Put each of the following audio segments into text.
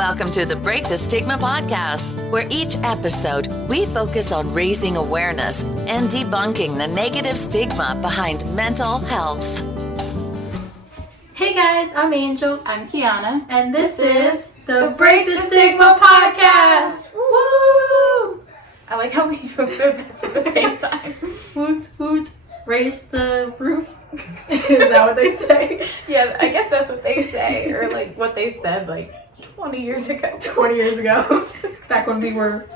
Welcome to the Break the Stigma podcast, where each episode we focus on raising awareness and debunking the negative stigma behind mental health. Hey guys, I'm Angel. I'm Kiana. And this is the Break the Stigma podcast. Woo! I like how we both did this at the same time. Woot woot. Raise the roof. Is that what they say? Yeah, I guess that's what they say, or like what they said like 20 years ago. 20 years ago. Back when we were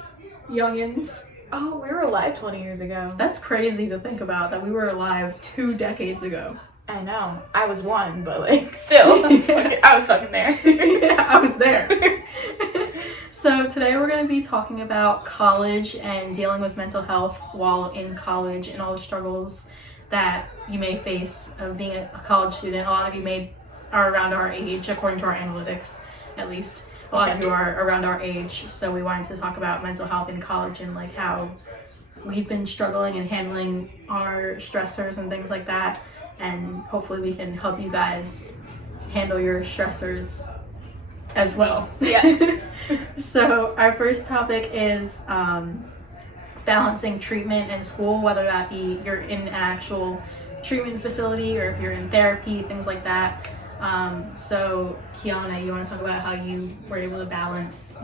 youngins. Oh, we were alive 20 years ago. That's crazy to think about, that we were alive 2 decades ago. I know. I was one, but like still, I was fucking there. Yeah, I was there. So today we're going to be talking about college and dealing with mental health while in college and all the struggles that you may face of being a college student. A lot of you are around our age, according to our analytics, at least. A lot of you are around our age, so we wanted to talk about mental health in college and like how we've been struggling and handling our stressors and things like that. And hopefully we can help you guys handle your stressors as well. Yes. So our first topic is balancing treatment and school, whether that be you're in an actual treatment facility or if you're in therapy, things like that. So Kiana, you want to talk about how you were able to balance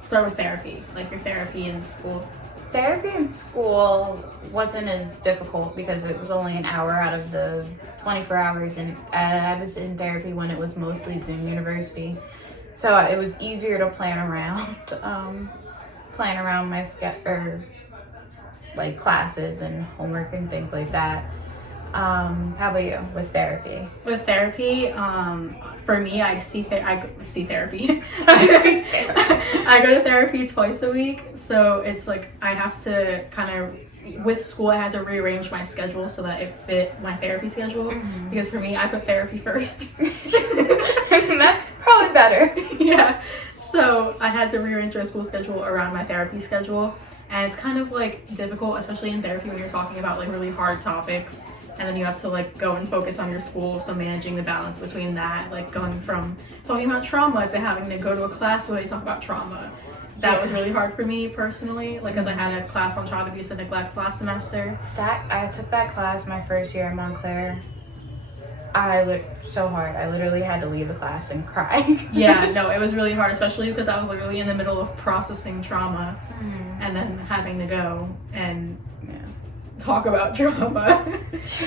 start with therapy, like your therapy in school? Therapy in school wasn't as difficult because it was only an hour out of the 24 hours, and I was in therapy when it was mostly Zoom University, so it was easier to plan around my like classes and homework and things like that. How about you with therapy? With therapy, for me, I see therapy. I go to therapy twice a week, so it's like I have to with school, I had to rearrange my schedule so that it fit my therapy schedule. Mm-hmm. Because for me, I put therapy first. That's probably better. Yeah. So I had to rearrange my school schedule around my therapy schedule, and it's kind of like difficult, especially in therapy when you're talking about like really hard topics. And then you have to like go and focus on your school, so managing the balance between that, like going from talking about trauma to having to go to a class where they talk about trauma. That was really hard for me personally, like because I had a class on child abuse and neglect last semester. I took that class my first year in Montclair. I looked so hard. I literally had to leave the class and cry. Yeah, no, it was really hard, especially because I was literally in the middle of processing trauma and then having to go and talk about trauma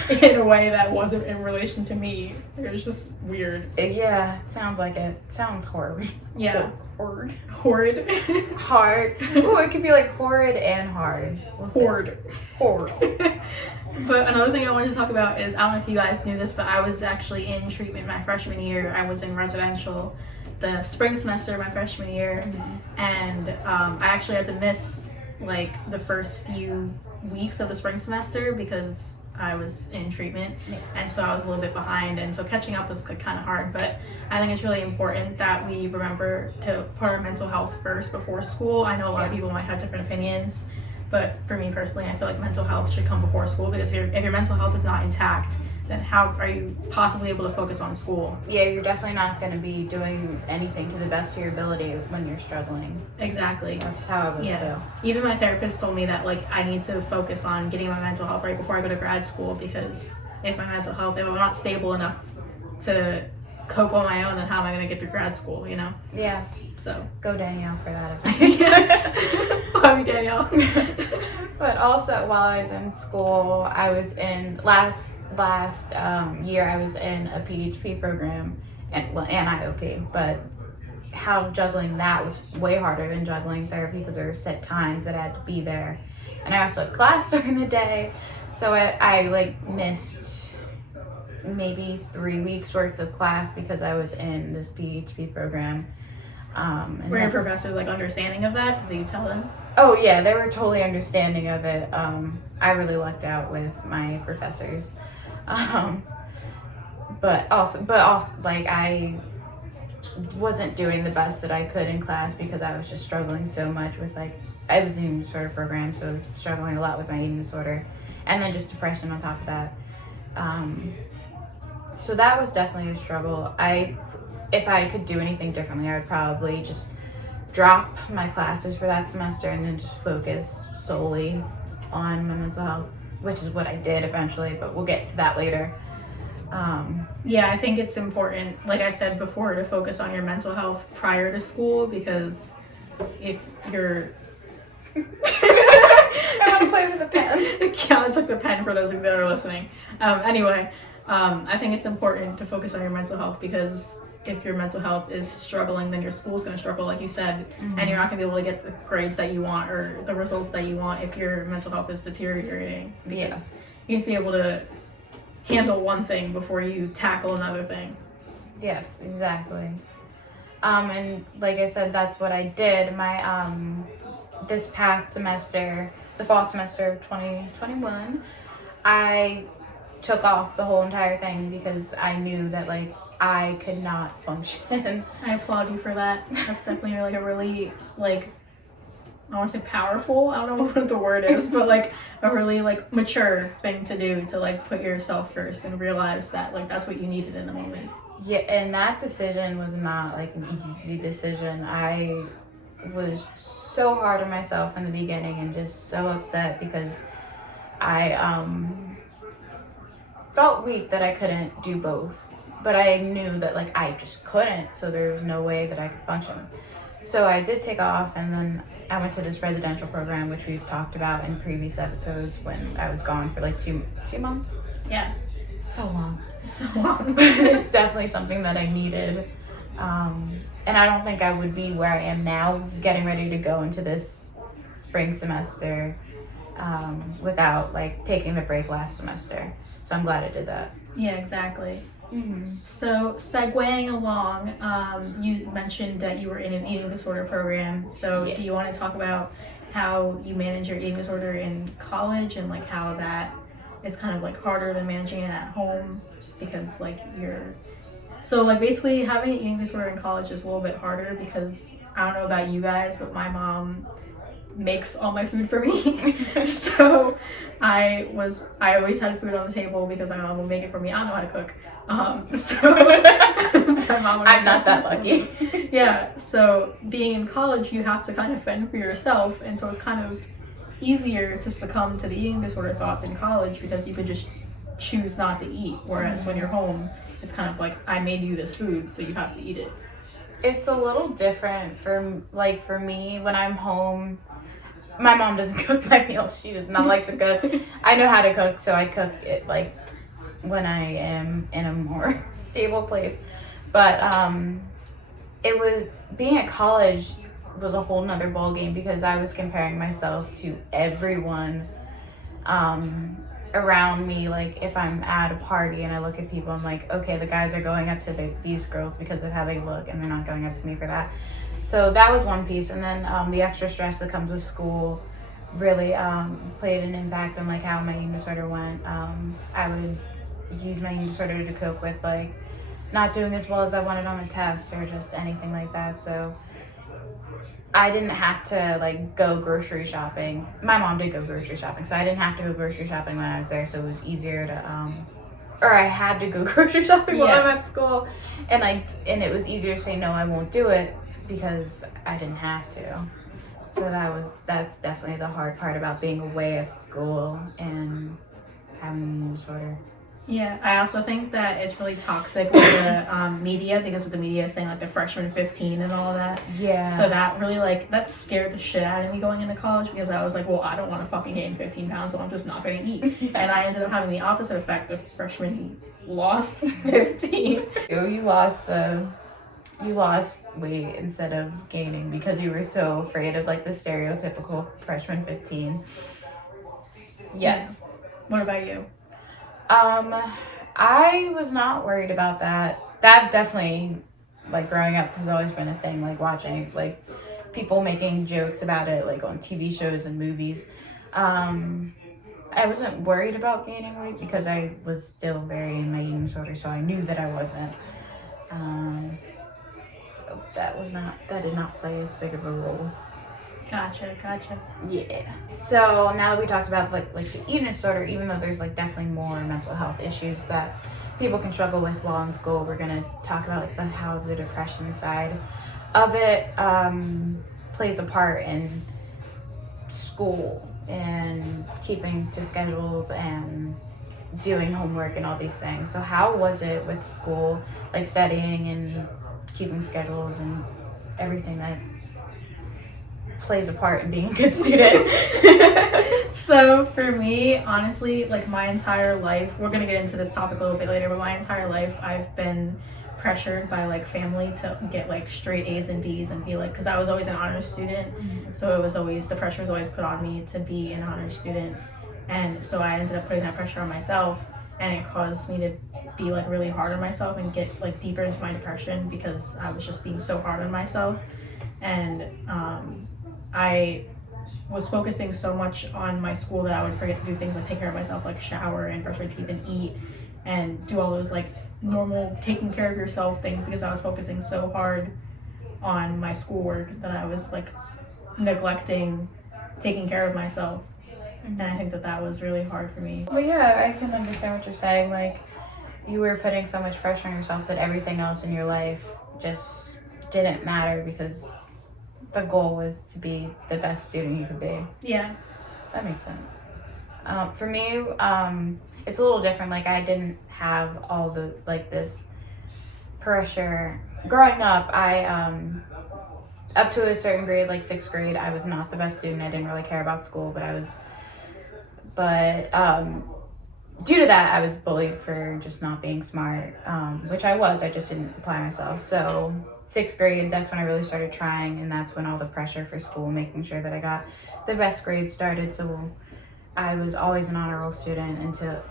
in a way that wasn't in relation to me. It was just weird. Yeah, sounds like it. Sounds horrid. Yeah. Horrid. Horrid. Hard. Ooh, it could be like horrid and hard. Horrid. Horrid. But another thing I wanted to talk about is, I don't know if you guys knew this, but I was actually in treatment my freshman year. I was in residential the spring semester of my freshman year, and I actually had to miss like the first few weeks of the spring semester because I was in treatment. Nice. And so I was a little bit behind, and so catching up was kind of hard. But I think it's really important that we remember to put our mental health first before school. I know a lot of people might have different opinions, but for me personally, I feel like mental health should come before school, because if your mental health is not intact, then how are you possibly able to focus on school? Yeah, you're definitely not going to be doing anything to the best of your ability when you're struggling. Exactly. That's how I was feel. Even my therapist told me that like I need to focus on getting my mental health right before I go to grad school, because if I'm not stable enough to cope on my own, then how am I going to get through grad school, you know? Yeah. So go Danielle for that advice. Love you, Danielle. But also while I was in school, I was in last year I was in a PHP program and IOP, but how juggling that was way harder than juggling therapy because there were set times that I had to be there, and I also had class during the day, so I like missed maybe 3 weeks worth of class because I was in this PHP program. Were your professors like understanding of that? Did you tell them? Oh yeah, they were totally understanding of it. I really lucked out with my professors. But also like I wasn't doing the best that I could in class because I was just struggling so much with like, I was in an eating disorder program, so I was struggling a lot with my eating disorder, and then just depression on top of that. So that was definitely a struggle. if I could do anything differently, I would probably just drop my classes for that semester and then just focus solely on my mental health, which is what I did eventually, but we'll get to that later. Yeah, I think it's important, like I said before, to focus on your mental health prior to school, because if you're I want to play with a pen. Kiana took the pen for those of you that are listening. Anyway, I think it's important to focus on your mental health, because if your mental health is struggling, then your school's going to struggle, like you said, and you're not going to be able to get the grades that you want or the results that you want if your mental health is deteriorating. Because you need to be able to handle one thing before you tackle another thing. Yes, exactly. And like I said, that's what I did. My this past semester, the fall semester of 2021, I took off the whole entire thing because I knew that like I could not function. I applaud you for that. That's definitely like a really like, I want to say powerful, I don't know what the word is, but like a really like mature thing to do, to like put yourself first and realize that like that's what you needed in the moment. Yeah, and that decision was not like an easy decision. I was so hard on myself in the beginning and just so upset because I felt weak that I couldn't do both. But I knew that like I just couldn't, so there was no way that I could function. So I did take off, and then I went to this residential program, which we've talked about in previous episodes, when I was gone for like two months. Yeah. So long. So long. It's definitely something that I needed. And I don't think I would be where I am now, getting ready to go into this spring semester without like taking the break last semester. So I'm glad I did that. Yeah, exactly. Mm-hmm. So segueing along, you mentioned that you were in an eating disorder program. So Yes. do you want to talk about how you manage your eating disorder in college, and like how that is kind of like harder than managing it at home, because like so like basically having an eating disorder in college is a little bit harder because I don't know about you guys, but my mom makes all my food for me. So I always had food on the table because my mom would make it for me. I don't know how to cook. So my mom would I'm not that lucky. Yeah, so being in college, you have to kind of fend for yourself, and so it's kind of easier to succumb to the eating disorder thoughts in college because you could just choose not to eat, whereas when you're home, it's kind of like, I made you this food, so you have to eat it. It's a little different for me when I'm home. My mom doesn't cook my meals. She does not like to cook. I know how to cook, so I cook it like when I am in a more stable place. But it was, being at college was a whole nother ball game because I was comparing myself to everyone around me. Like if I'm at a party and I look at people, I'm like, okay, the guys are going up to these girls because of how they look, and they're not going up to me for that. So that was one piece, and then the extra stress that comes with school really played an impact on like how my eating disorder went. I would use my eating disorder to cope with like not doing as well as I wanted on the test or just anything like that. So I didn't have to like go grocery shopping. My mom did go grocery shopping, so I didn't have to go grocery shopping when I was there. So it was easier to, or I had to go grocery shopping while I'm at school, and it was easier to say no, I won't do it because I didn't have to. So that's definitely the hard part about being away at school and having an eating disorder. Yeah, I also think that it's really toxic with the media, because with the media saying like the freshman 15 and all that. Yeah. So that really like, that scared the shit out of me going into college, because I was like, well, I don't want to fucking gain 15 pounds, so I'm just not going to eat. Yeah. And I ended up having the opposite effect. The freshman lost 15. You lost weight instead of gaining because you were so afraid of like the stereotypical freshman 15. Yes. What about you? I was not worried about that. That definitely, like growing up, has always been a thing, like watching like people making jokes about it like on TV shows and movies. I wasn't worried about gaining weight because I was still very in my eating disorder, so I knew that I wasn't. So that did not play as big of a role. Gotcha. Yeah. So now that we talked about like the eating disorder, even though there's like definitely more mental health issues that people can struggle with while in school. We're gonna talk about like how the depression side of it plays a part in school and keeping to schedules and doing homework and all these things. So how was it with school, like studying and keeping schedules and everything that plays a part in being a good student? So for me, honestly, like my entire life, we're gonna get into this topic a little bit later, but my entire life I've been pressured by like family to get like straight A's and B's and be like, because I was always an honors student, so it was always, the pressure was always put on me to be an honors student, and so I ended up putting that pressure on myself, and it caused me to be like really hard on myself and get like deeper into my depression because I was just being so hard on myself. And I was focusing so much on my school that I would forget to do things like take care of myself, like shower and brush my teeth and eat and do all those like normal taking care of yourself things, because I was focusing so hard on my schoolwork that I was like neglecting taking care of myself. And I think that was really hard for me. Well, yeah, I can understand what you're saying. Like, you were putting so much pressure on yourself that everything else in your life just didn't matter because the goal was to be the best student you could be. Yeah. That makes sense. For me, it's a little different. Like, I didn't have all the, like, this pressure. Growing up, up to a certain grade, like 6th grade, I was not the best student. I didn't really care about school, but due to that, I was bullied for just not being smart, which I was. I just didn't apply myself. So 6th grade, that's when I really started trying, and that's when all the pressure for school, making sure that I got the best grades started. So I was always an honor roll student until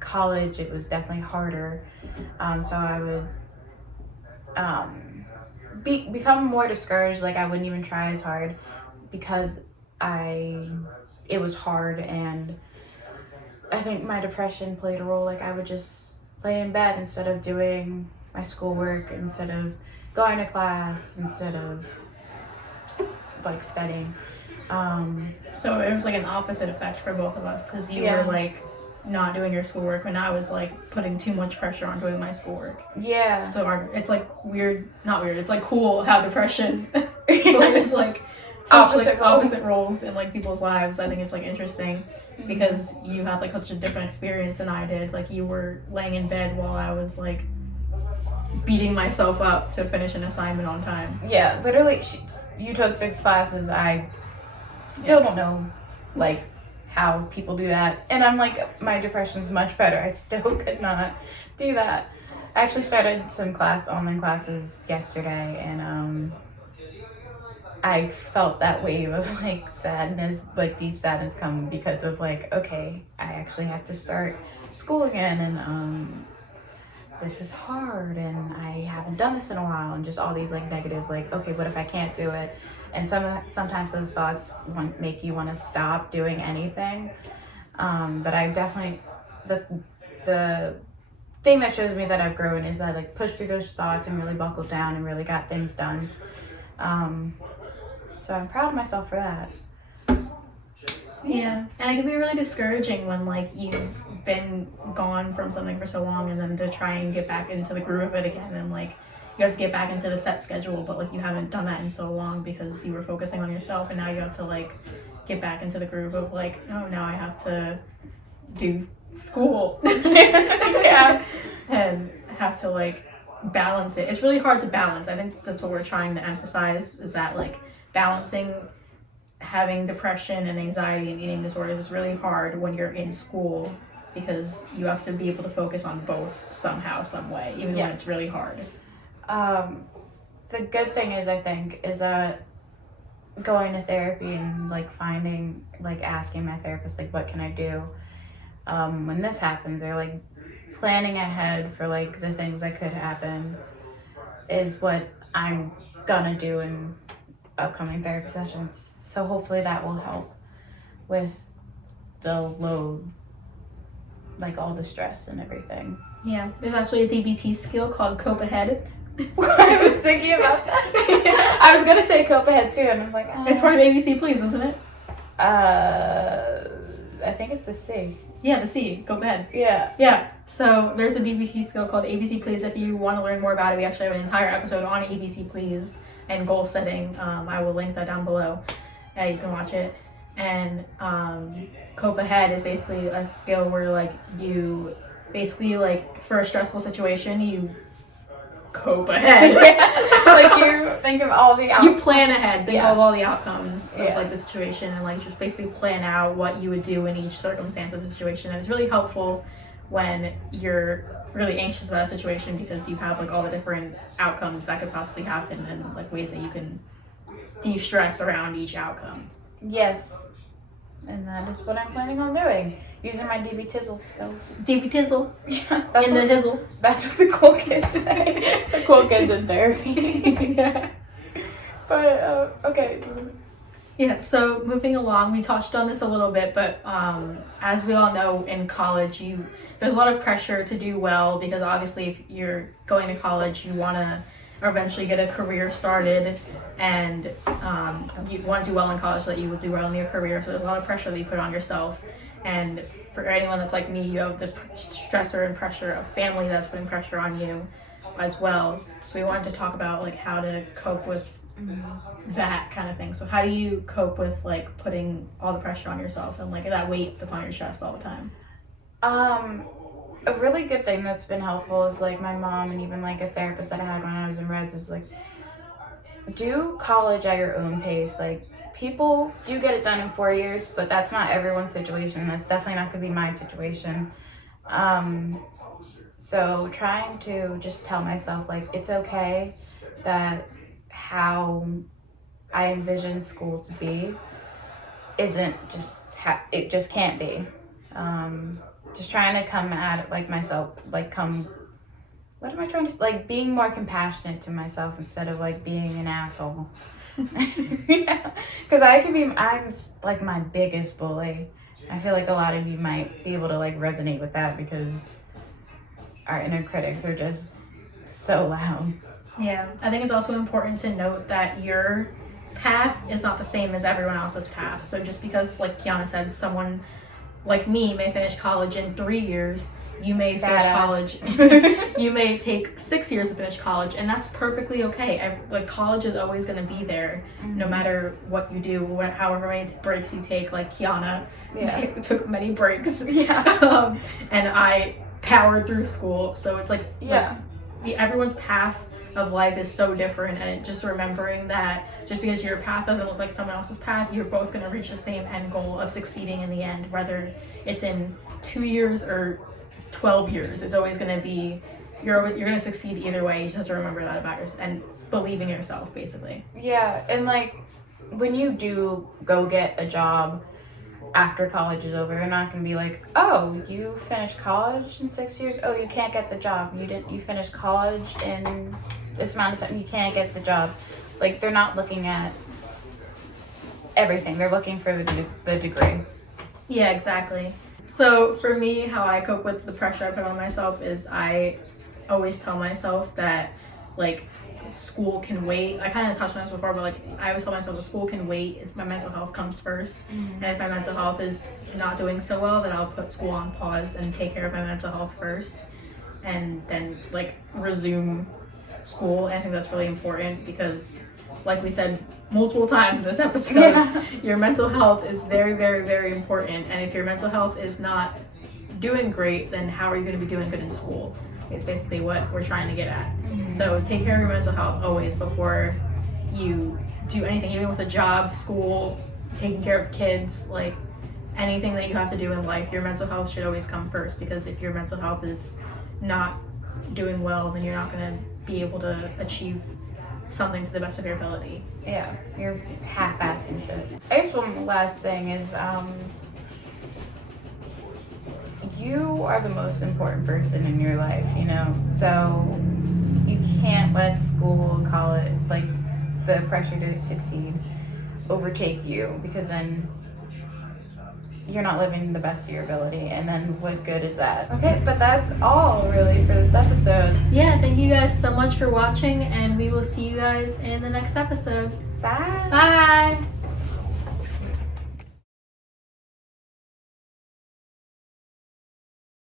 college. It was definitely harder. So I would become more discouraged. Like, I wouldn't even try as hard because it was hard, and I think my depression played a role. Like, I would just lay in bed instead of doing my schoolwork, instead of going to class, instead of like studying. So it was like an opposite effect for both of us, because you Yeah. were like not doing your schoolwork when I was like putting too much pressure on doing my schoolwork. Yeah. So it's like not weird, it's like cool how depression plays like such opposite roles in like people's lives. I think it's like interesting because you had like such a different experience than I did. Like, you were laying in bed while I was like beating myself up to finish an assignment on time. Yeah, literally, you took 6 classes. I still don't know, like, how people do that. And I'm like, my depression's much better. I still could not do that. I actually started some online classes yesterday, and I felt that wave of like sadness, like deep sadness come because of like, okay, I actually have to start school again, and this is hard, and I haven't done this in a while, and just all these like negative, like, okay, what if I can't do it? And sometimes those thoughts make you want to stop doing anything. But I definitely, the thing that shows me that I've grown is I like pushed through those thoughts and really buckled down and really got things done. So I'm proud of myself for that. Yeah, and it can be really discouraging when like you've been gone from something for so long, and then to try and get back into the groove of it again, and like you have to get back into the set schedule, but like you haven't done that in so long because you were focusing on yourself, and now you have to like get back into the groove of like, oh, now I have to do school. Yeah. And have to like balance it. It's really hard to balance. I think that's what we're trying to emphasize, is that like balancing having depression and anxiety and eating disorders is really hard when you're in school, because you have to be able to focus on both somehow, some way, even when it's really hard. The good thing is, I think, is that going to therapy and like finding, like asking my therapist, like, what can I do when this happens, or like planning ahead for like the things that could happen, is what I'm gonna do in upcoming therapy sessions. So hopefully that will help with the load, like all the stress and everything. Yeah, there's actually a DBT skill called Cope Ahead. I was thinking about that. I was gonna say Cope Ahead too, and I was like, It's part of ABC Please, isn't it? I think it's a C. Yeah, the C, Cope Ahead. Yeah. Yeah, so there's a DBT skill called ABC Please. If you want to learn more about it, we actually have an entire episode on ABC Please and goal setting. I will link that down below. You can watch it. And Cope Ahead is basically a skill where like you basically like for a stressful situation you cope ahead. Like you think of all the You plan ahead, think Yeah. of all the outcomes of Yeah. like the situation, and like just basically plan out what you would do in each circumstance of the situation. And it's really helpful when you're really anxious about a situation because you have like all the different outcomes that could possibly happen and like ways that you can de-stress around each outcome. Yes. And that is what I'm planning on doing. Using my DB Tizzle skills. DB Tizzle Yeah, that's in the what, hizzle. that's what the cool kids say. The cool kids in therapy. Yeah. But, okay. Yeah, so moving along, we touched on this a little bit, but as we all know, in college, there's a lot of pressure to do well because obviously if you're going to college, you want to eventually get a career started, and you want to do well in college so that you will do well in your career. So there's a lot of pressure that you put on yourself, and for anyone that's like me, you have the stressor and pressure of family that's putting pressure on you as well. So we wanted to talk about like how to cope with that kind of thing. So how do you cope with like putting all the pressure on yourself and like that weight that's on your chest all the time? A really good thing that's been helpful is like my mom and even like a therapist that I had when I was in res is like, do college at your own pace. Like people do get it done in 4 years, but that's not everyone's situation. That's definitely not gonna be my situation. So trying to just tell myself like it's okay that how I envision school to be isn't just it just can't be. Just trying to come at it like myself, like what am I trying to, like being more compassionate to myself instead of like being an asshole. Yeah, because I'm like my biggest bully. I feel like a lot of you might be able to like resonate with that because our inner critics are just so loud. Yeah, I think it's also important to note that your path is not the same as everyone else's path. So just because, like Kiana said, someone like me may finish college in 3 years, you may finish college, you may take 6 years to finish college, and that's perfectly okay. Like college is always going to be there, no matter what you do, however many breaks you take. Like Kiana took many breaks, and I powered through school. So it's like, everyone's path of life is so different, and just remembering that just because your path doesn't look like someone else's path, you're both going to reach the same end goal of succeeding in the end, whether it's in 2 years or 12 years. It's always going to be, you're going to succeed either way. You just have to remember that about yourself and believe in yourself, basically. Yeah, and like when you do go get a job after college is over, you're not going to be like, oh, you finished college in 6 years, oh, you can't get the job, you finished college in this amount of time, you can't get the job. Like they're not looking at everything, they're looking for the degree. Yeah, exactly. So for me, how I cope with the pressure I put on myself is I always tell myself that like school can wait. I kind of touched on this before, but like I always tell myself that school can wait. It's my mental health comes first. And if my mental health is not doing so well, then I'll put school on pause and take care of my mental health first, and then like resume school. And I think that's really important because, like we said multiple times in this episode, your mental health is very, very, very important. And if your mental health is not doing great, then how are you going to be doing good in school? It's basically what we're trying to get at. So take care of your mental health always before you do anything, even with a job, school, taking care of kids, like anything that you have to do in life. Your mental health should always come first, because if your mental health is not doing well, then you're not going to be able to achieve something to the best of your ability. Yeah, you're half-assing shit. I guess one last thing is, you are the most important person in your life, you know? So you can't let school, college, like the pressure to succeed overtake you, because then you're not living the best of your ability, and then what good is that? Okay, but that's all really for this episode. Yeah, thank you guys so much for watching, and we will see you guys in the next episode. Bye. Bye.